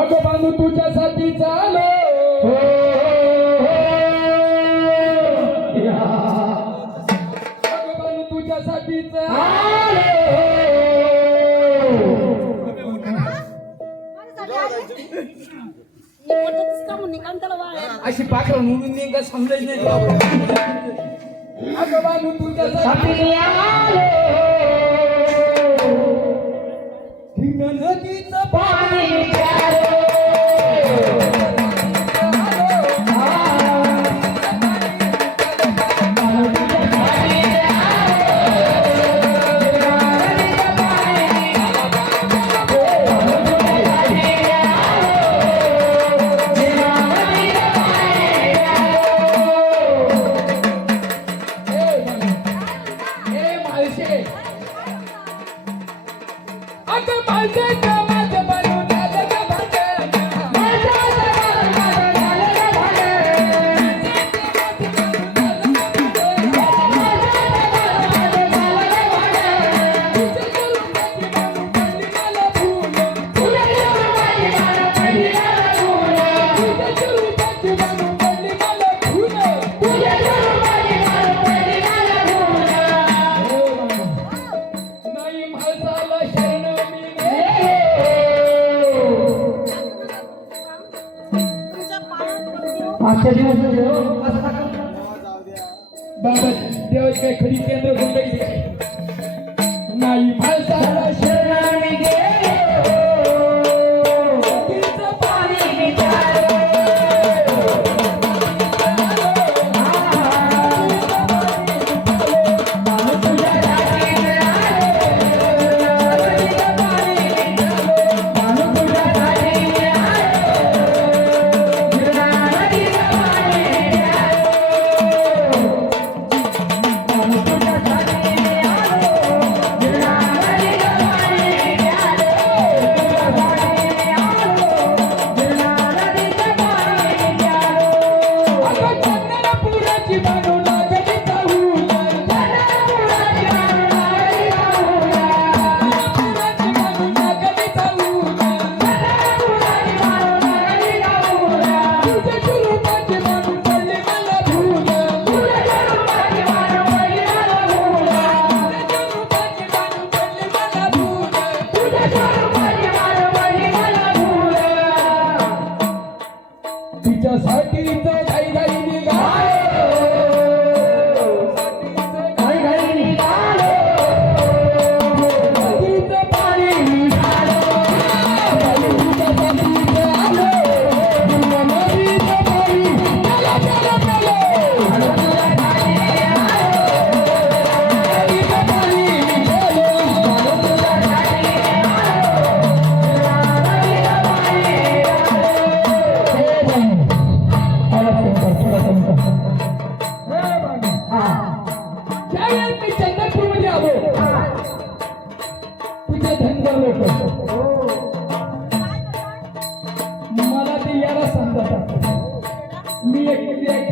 अगं बांधू तुझ्यासाठी चालो अगं बांधू तुझ्यासाठी अशी पाखरं म्हणून मी का समजायच नाही अगं बांधू तुझ्यासाठी नदीचं पाणी आजच्या दिवस बाबा देवाची काय खरी केंद्र कोणतं नाही माणसाला शरणाने गेलो नदीचं पाणी विचारो तिच्यासाठी घाई घाई निघालो घाई घाई निघालो नदीचं पाणी निघालो तिच्यासाठी आलो नदीचं पाणी मला ते याला समजतात मी एक